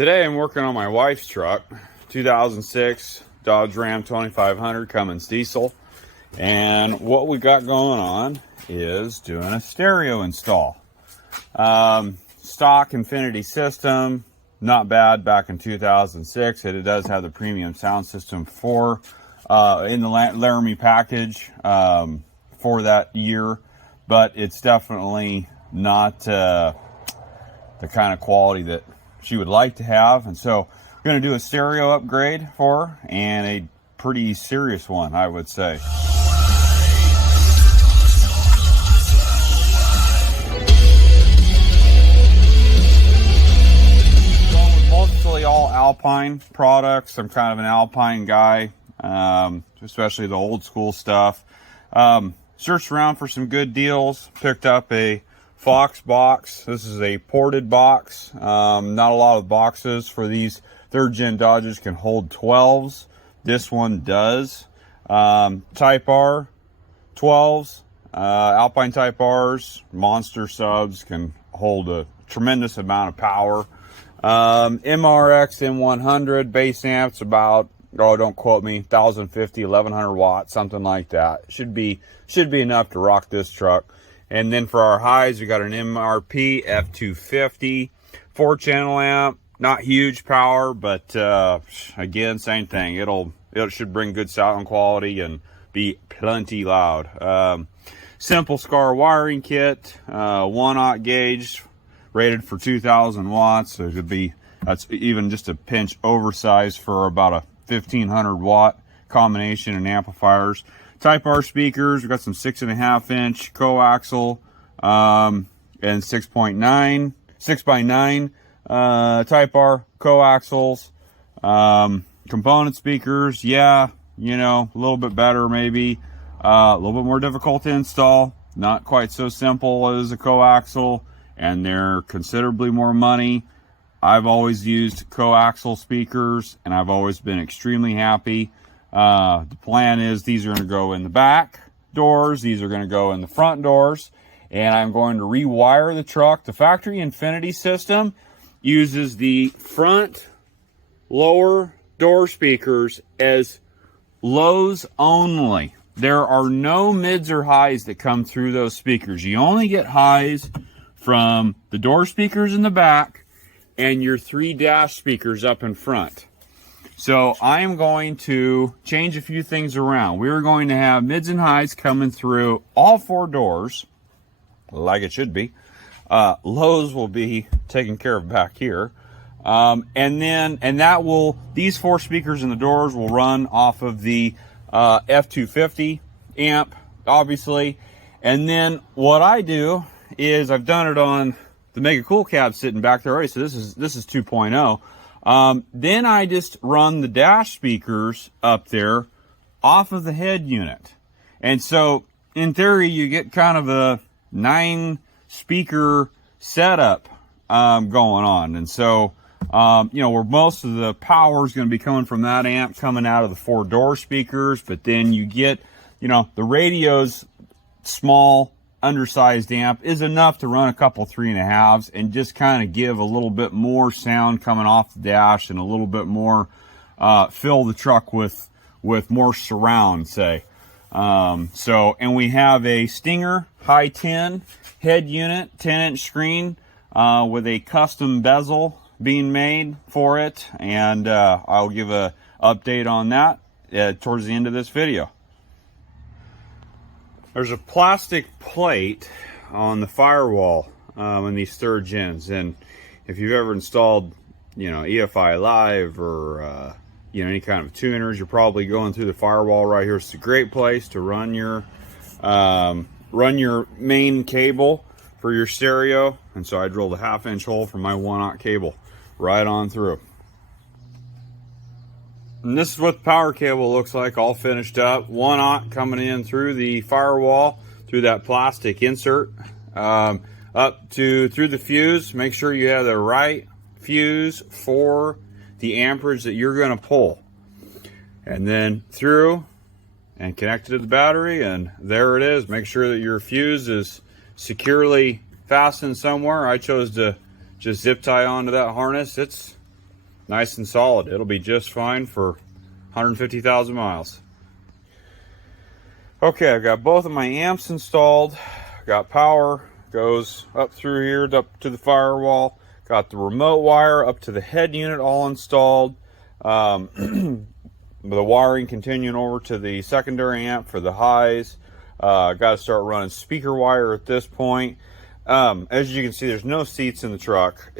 Today I'm working on my wife's truck, 2006 Dodge Ram 2500 Cummins diesel. And what we got going on is doing a stereo install. Stock Infinity system, not bad back in 2006. It does have the premium sound system in the Laramie package for that year, but it's definitely not the kind of quality that she would like to have. And so we're going to do a stereo upgrade for her, and a pretty serious one, I would say. Going with mostly all Alpine products. I'm kind of an Alpine guy, especially the old school stuff. Searched around for some good deals, picked up a Fox box. This is a ported box. Not a lot of boxes for these third gen Dodges can hold 12s. This one does. Type R 12s, Alpine Type R's, monster subs can hold a tremendous amount of power. MRX M100 bass amps about, oh, don't quote me, 1050, 1100 watts, something like that. Should be enough to rock this truck. And then for our highs, we got an MRP F250 4-channel amp. Not huge power, but again, same thing. It should bring good sound quality and be plenty loud. Simple SCAR wiring kit, 1/0 gauge, rated for 2000 watts. So that's even just a pinch oversized for about a 1500 watt combination and amplifiers. Type R speakers, we've got some 6.5 inch coaxial and 6.9, 6x9 Type R coaxials. Component speakers, yeah, you know, a little bit better maybe. A little bit more difficult to install. Not quite so simple as a coaxial, and they're considerably more money. I've always used coaxial speakers, and I've always been extremely happy. The plan is these are going to go in the back doors, these are going to go in the front doors, and I'm going to rewire the truck. The factory Infinity system uses the front lower door speakers as lows only. There are no mids or highs that come through those speakers. You only get highs from the door speakers in the back and your 3 dash speakers up in front. So I am going to change a few things around. We're going to have mids and highs coming through all 4 doors, like it should be. Lows will be taken care of back here. These 4 speakers in the doors will run off of the F250 amp, obviously. And then what I do is I've done it on the Mega Cool cab sitting back there already. So this is 2.0. Then I just run the dash speakers up there off of the head unit. And so in theory, you get kind of a 9 speaker setup, going on. And so, where most of the power is going to be coming from that amp coming out of the 4 door speakers, but then you get, the radio's small, undersized amp is enough to run a couple 3.5s and just kind of give a little bit more sound coming off the dash and a little bit more, fill the truck with more surround, say. And we have a Stinger Heigh10 head unit, 10-inch screen, with a custom bezel being made for it. And, I'll give a update on that, towards the end of this video. There's a plastic plate on the firewall in these third gens, and if you've ever installed, EFI Live or any kind of tuners, you're probably going through the firewall right here. It's a great place to run your main cable for your stereo, and so I drilled a 1/2 inch hole for my 1/0 cable right on through. And this is what the power cable looks like, all finished up. 1/0 coming in through the firewall, through that plastic insert, up to through the fuse. Make sure you have the right fuse for the amperage that you're going to pull. And then through and connected to the battery, and there it is. Make sure that your fuse is securely fastened somewhere. I chose to just zip tie onto that harness. It's nice and solid. It'll be just fine for 150,000 miles. Okay, I've got both of my amps installed. Got power, goes up through here, up to the firewall. Got the remote wire up to the head unit all installed. The wiring continuing over to the secondary amp for the highs. Got to start running speaker wire at this point. As you can see, there's no seats in the truck.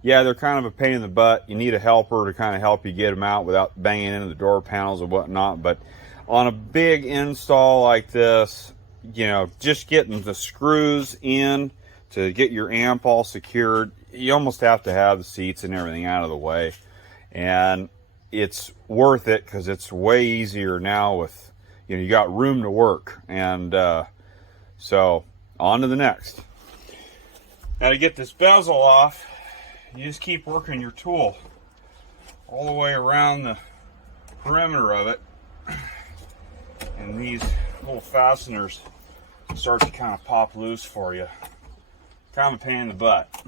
Yeah, they're kind of a pain in the butt. You need a helper to kind of help you get them out without banging into the door panels and whatnot. But on a big install like this, you know, just getting the screws in to get your amp all secured, you almost have to have the seats and everything out of the way. And it's worth it because it's way easier now with, you know, you got room to work. And so on to the next. Now to get this bezel off, you just keep working your tool all the way around the perimeter of it, and these little fasteners start to kind of pop loose for you. Kind of a pain in the butt.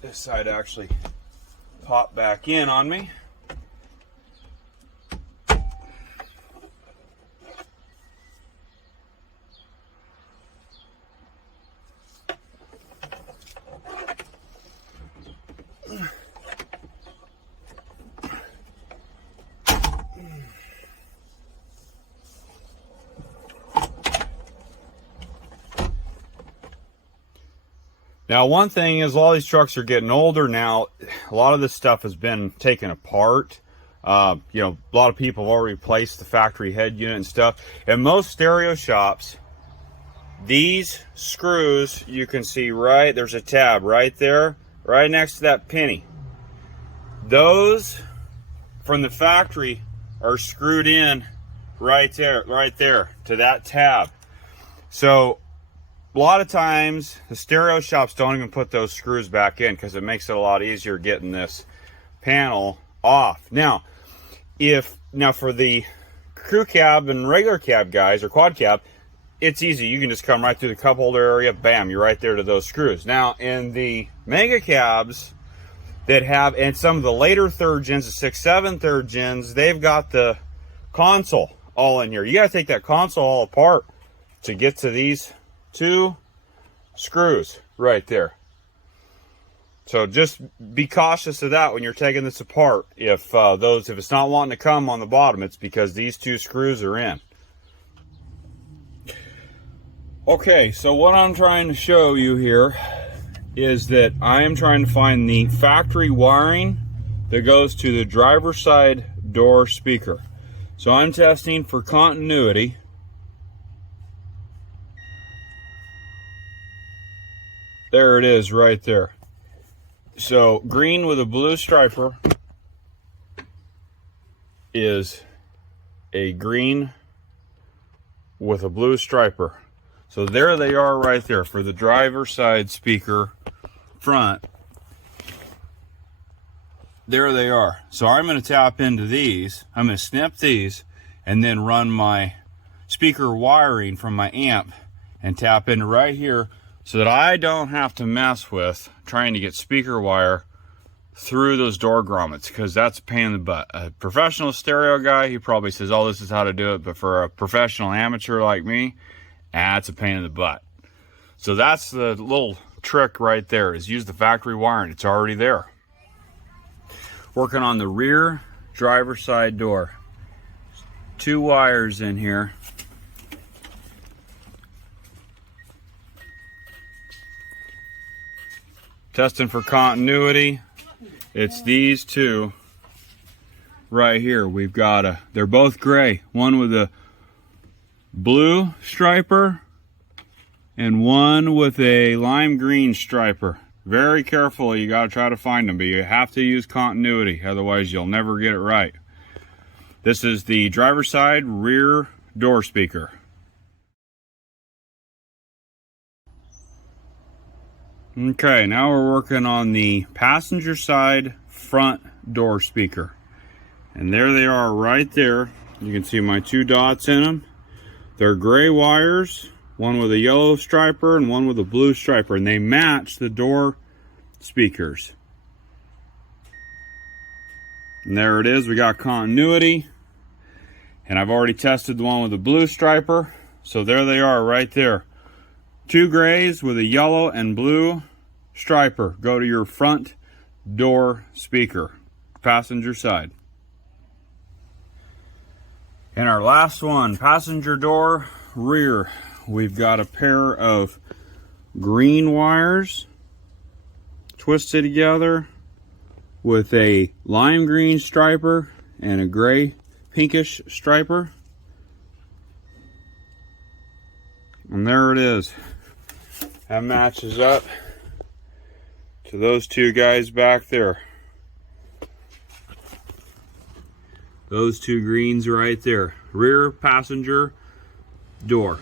This side actually popped back in on me. Now, one thing is, a lot of these trucks are getting older now. A lot of this stuff has been taken apart. You know, a lot of people have already replaced the factory head unit and stuff. In most stereo shops, these screws, you can see right, there's a tab right there, right next to that penny. Those from the factory are screwed in right there to that tab. So a lot of times the stereo shops don't even put those screws back in because it makes it a lot easier getting this panel off. Now for the crew cab and regular cab guys or quad cab, it's easy. You can just come right through the cup holder area, bam, you're right there to those screws. Now in the mega cabs that have, and some of the later third gens, the 6, 7 third gens, they've got the console all in here. You got to take that console all apart to get to these 2 screws right there. So just be cautious of that when you're taking this apart. If it's not wanting to come on the bottom, it's because these 2 screws are in. Okay, so what I'm trying to show you here is that I am trying to find the factory wiring that goes to the driver's side door speaker. So I'm testing for continuity. There it is right there. So green with a blue striper is a green with a blue striper. So there they are right there for the driver's side speaker front. There they are. So I'm going to tap into these. I'm going to snip these and then run my speaker wiring from my amp and tap in right here so that I don't have to mess with trying to get speaker wire through those door grommets, because that's a pain in the butt. A professional stereo guy, he probably says, oh, this is how to do it. But for a professional amateur like me, that's a pain in the butt. So that's the little trick right there, is use the factory wiring. It's already there. Working on the rear driver's side door. 2 wires in here. Testing for continuity. It's these 2 right here. We've got they're both gray. One with a blue striper and one with a lime green striper. Very careful, you got to try to find them, but you have to use continuity, otherwise you'll never get it right. This is the driver's side rear door speaker. Okay, now we're working on the passenger side front door speaker. And there they are right there. You can see my 2 dots in them. They're gray wires, one with a yellow striper and one with a blue striper, and they match the door speakers. And there it is, we got continuity. And I've already tested the one with the blue striper. So there they are right there. 2 grays with a yellow and blue striper go to your front door speaker, passenger side. And our last one, passenger door rear. We've got a pair of green wires twisted together with a lime green striper and a gray pinkish striper. And there it is. That matches up to those 2 guys back there. Those 2 greens right there. Rear passenger door.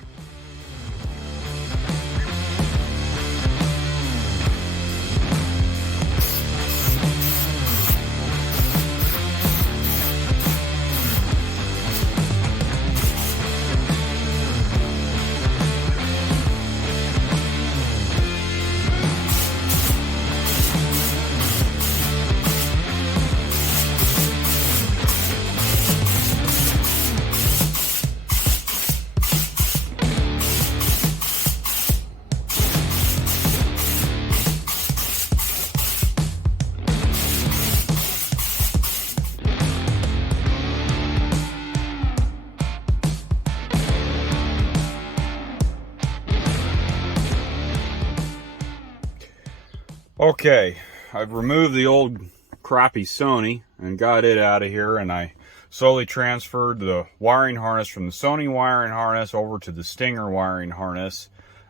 Okay, I've removed the old crappy Sony and got it out of here, and I slowly transferred the wiring harness from the Sony wiring harness over to the Stinger wiring harness,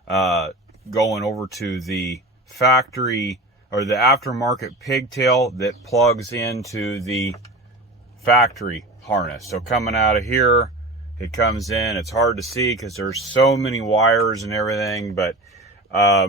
going over to the factory or the aftermarket pigtail that plugs into the factory harness. So coming out of here, it comes in. It's hard to see because there's so many wires and everything, but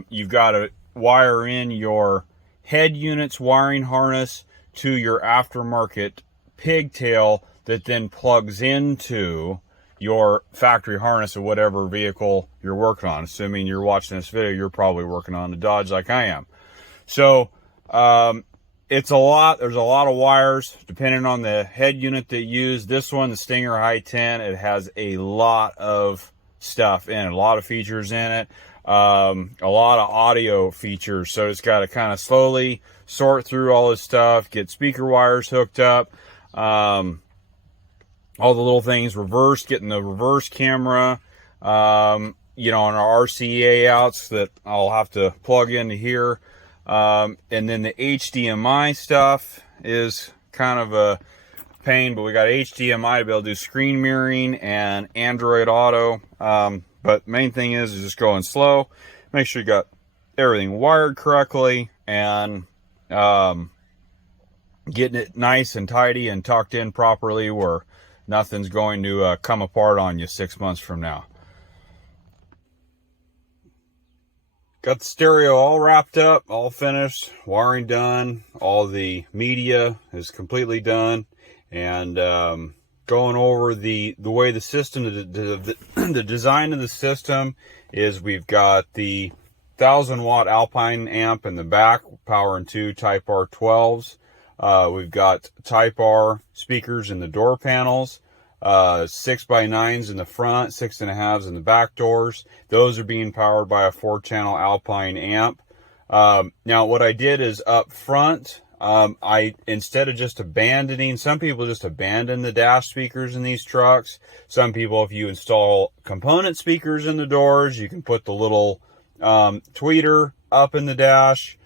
you've got to wire in your head unit's wiring harness to your aftermarket pigtail that then plugs into your factory harness of whatever vehicle you're working on. Assuming you're watching this video, you're probably working on a Dodge like I am. So it's a lot. There's a lot of wires depending on the head unit that you use. This one, the Stinger Heigh10, it has a lot of stuff in it, a lot of features in it. A lot of audio features, so it's got to kind of slowly sort through all this stuff, get speaker wires hooked up, all the little things reversed, getting the reverse camera, you know, on our RCA outs that I'll have to plug into here, and then the HDMI stuff is kind of a pain, but we got HDMI to be able to do screen mirroring and Android Auto. But main thing is just going slow. Make sure you got everything wired correctly and getting it nice and tidy and tucked in properly where nothing's going to come apart on you 6 months from now. Got the stereo all wrapped up, all finished, wiring done, all the media is completely done, and going over the way the system, the design of the system is we've got the 1000 watt Alpine amp in the back, powering 2 Type R 12s. We've got Type R speakers in the door panels, 6x9s in the front, 6.5s in the back doors. Those are being powered by a 4-channel Alpine amp. Now what I did is up front, I, instead of just abandoning, some people just abandon the dash speakers in these trucks. Some people, if you install component speakers in the doors, you can put the little tweeter up in the dash.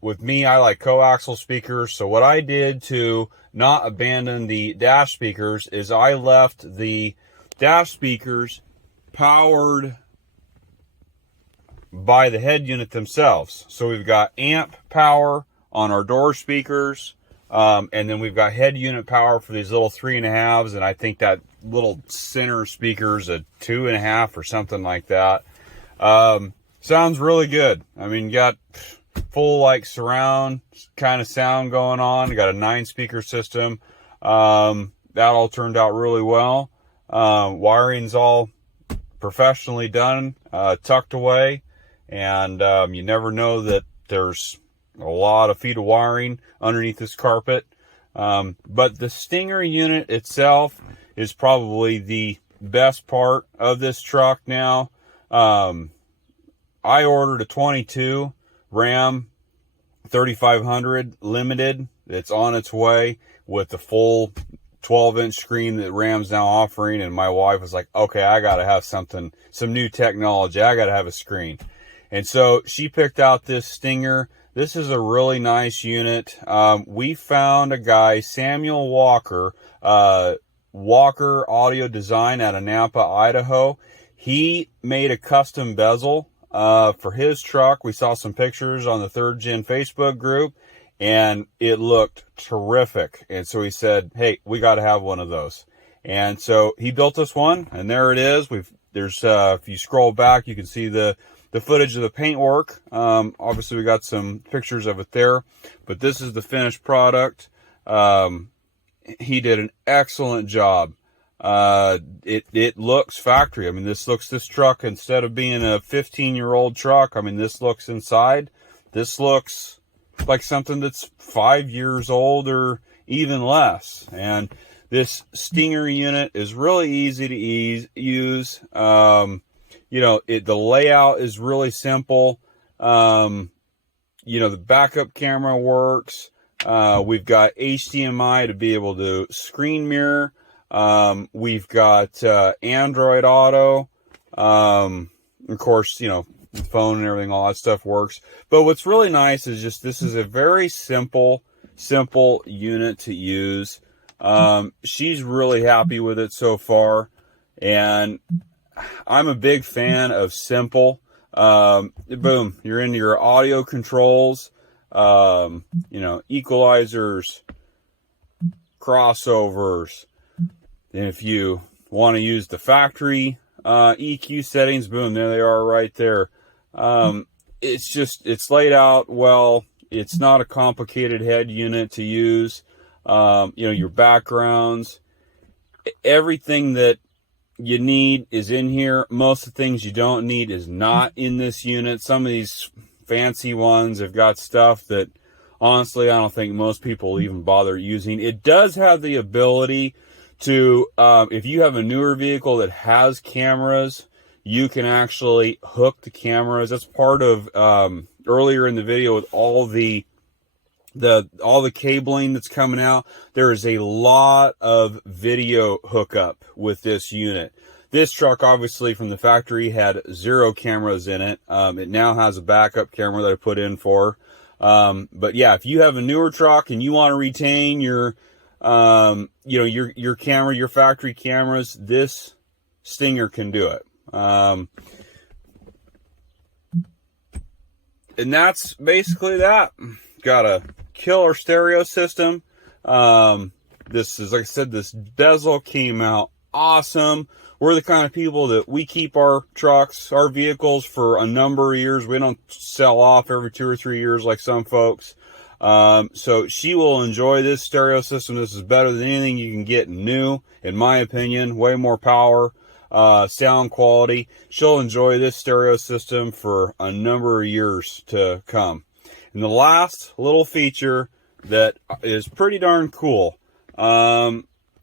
With me, I like coaxial speakers. So what I did to not abandon the dash speakers is I left the dash speakers powered by the head unit themselves. So we've got amp power on our door speakers, and then we've got head unit power for these little 3.5s, and I think that little center speaker's a 2.5 or something like that. Sounds really good. I mean, you got full like surround kind of sound going on. You got a 9-speaker system. That all turned out really well. Wiring's all professionally done, tucked away, and you never know that there's a lot of feet of wiring underneath this carpet. But the Stinger unit itself is probably the best part of this truck now. I ordered a 22 Ram 3500 Limited. It's on its way with the full 12-inch screen that Ram's now offering, and my wife was like, okay, I gotta have something, some new technology. I gotta have a screen. And so she picked out this Stinger. This is a really nice unit. We found a guy, Samuel Walker, Walker Audio Design out of Nampa, Idaho. He made a custom bezel for his truck. We saw some pictures on the 3rd Gen Facebook group, and it looked terrific. And so he said, hey, we got to have one of those. And so he built us one, and there it is. There's if you scroll back, you can see the footage of the paintwork. Obviously, we got some pictures of it there, but this is the finished product. He did an excellent job. It looks factory. I mean, this truck, instead of being a 15-year-old truck, I mean, this looks inside. This looks like something that's 5 years old or even less. And this Stinger unit is really easy to use. The layout is really simple. The backup camera works. We've got HDMI to be able to screen mirror. We've got Android Auto. Of course, the phone and everything, all that stuff works. But what's really nice is just this is a very simple unit to use. She's really happy with it so far, and I'm a big fan of simple. Boom, you're into your audio controls, equalizers, crossovers. And if you want to use the factory EQ settings, boom, there they are right there. It's laid out well. It's not a complicated head unit to use. Your backgrounds, everything that you need is in here. Most of the things you don't need is not in this unit. Some of these fancy ones have got stuff that honestly I don't think most people even bother using. It does have the ability to, if you have a newer vehicle that has cameras, you can actually hook the cameras. That's part of earlier in the video with all the cabling that's coming out. There is a lot of video hookup with this unit. This truck, obviously, from the factory had 0 cameras in it. It now has a backup camera that I put in for. But yeah, if you have a newer truck and you want to retain your camera, your factory cameras, this Stinger can do it. And that's basically that. Got a killer stereo system. This is, like I said, this bezel came out awesome. We're the kind of people that we keep our trucks, our vehicles for a number of years. We don't sell off every 2 or 3 years like some folks. So she will enjoy this stereo system. This is better than anything you can get new, in my opinion. Way more power, sound quality. She'll enjoy this stereo system for a number of years to come. And the last little feature that is pretty darn cool,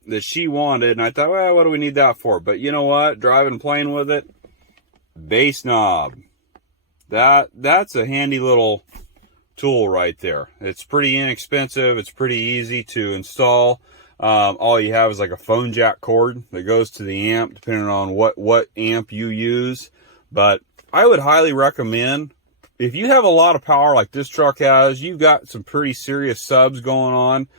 that she wanted, and I thought, well, what do we need that for? But you know what? Driving and playing with it, bass knob. That's a handy little tool right there. It's pretty inexpensive. It's pretty easy to install. All you have is like a phone jack cord that goes to the amp, depending on what amp you use. But I would highly recommend, if you have a lot of power like this truck has, you've got some pretty serious subs going on,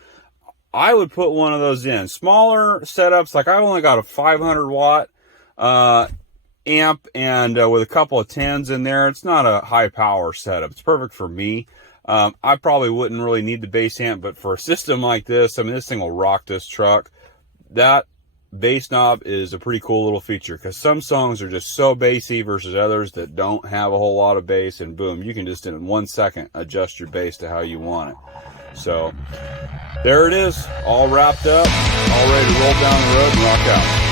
I would put one of those in. Smaller setups, like I've only got a 500 watt amp and with a couple of 10s in there. It's not a high power setup. It's perfect for me. I probably wouldn't really need the bass amp, but for a system like this, I mean, this thing will rock this truck. That bass knob is a pretty cool little feature, because some songs are just so bassy versus others that don't have a whole lot of bass, and boom, you can just in 1 second adjust your bass to how you want it. So there it is, all wrapped up, all ready to roll down the road and rock out.